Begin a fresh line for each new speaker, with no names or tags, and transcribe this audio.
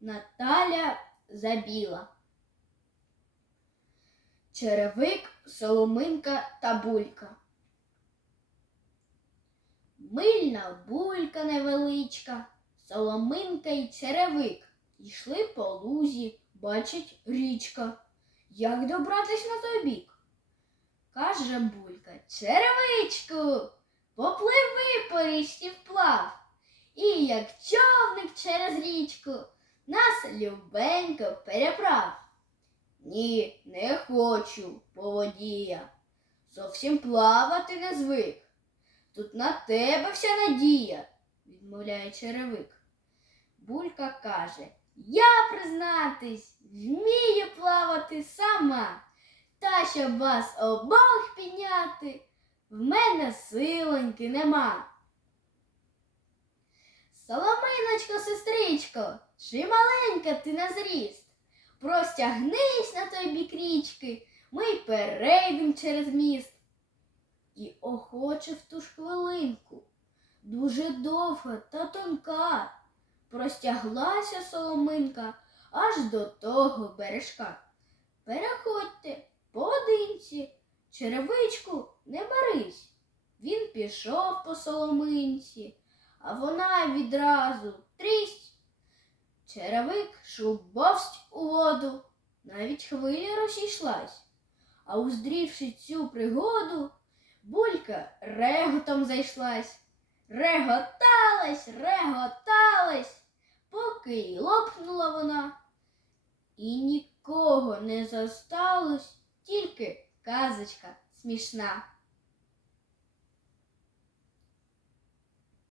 Наталя забіла. Черевик, соломинка та булька. Мильна булька невеличка, соломинка й черевик. Йшли по лузі, бачить річка. Як добратись на той бік? Каже булька, черевичку, попливи по річці вплав. І як човник через річку нас любенько переправ. Ні, не хочу, по воді я. Зовсім плавати не звик. Тут на тебе вся надія, відмовляє черевик. Булька каже, я признатись, вмію плавати сама. Та щоб вас обох підняти, в мене силоньки нема. Соломиночко, сестричко, чи маленька ти на зріст? Простягнись на той бік річки, ми й перейдем через міст. І охоче в ту ж хвилинку, дуже довга та тонка, простяглася соломинка аж до того бережка. Переходьте поодинці, черевичку не барись. Він пішов по соломинці, а вона відразу трість. Черевик шубовсть у воду, навіть хвиля розійшлась, а уздрівши цю пригоду, булька реготом зайшлась. Реготалась, реготалась, поки й лопнула вона. І нікого не зосталось, тільки казочка смішна.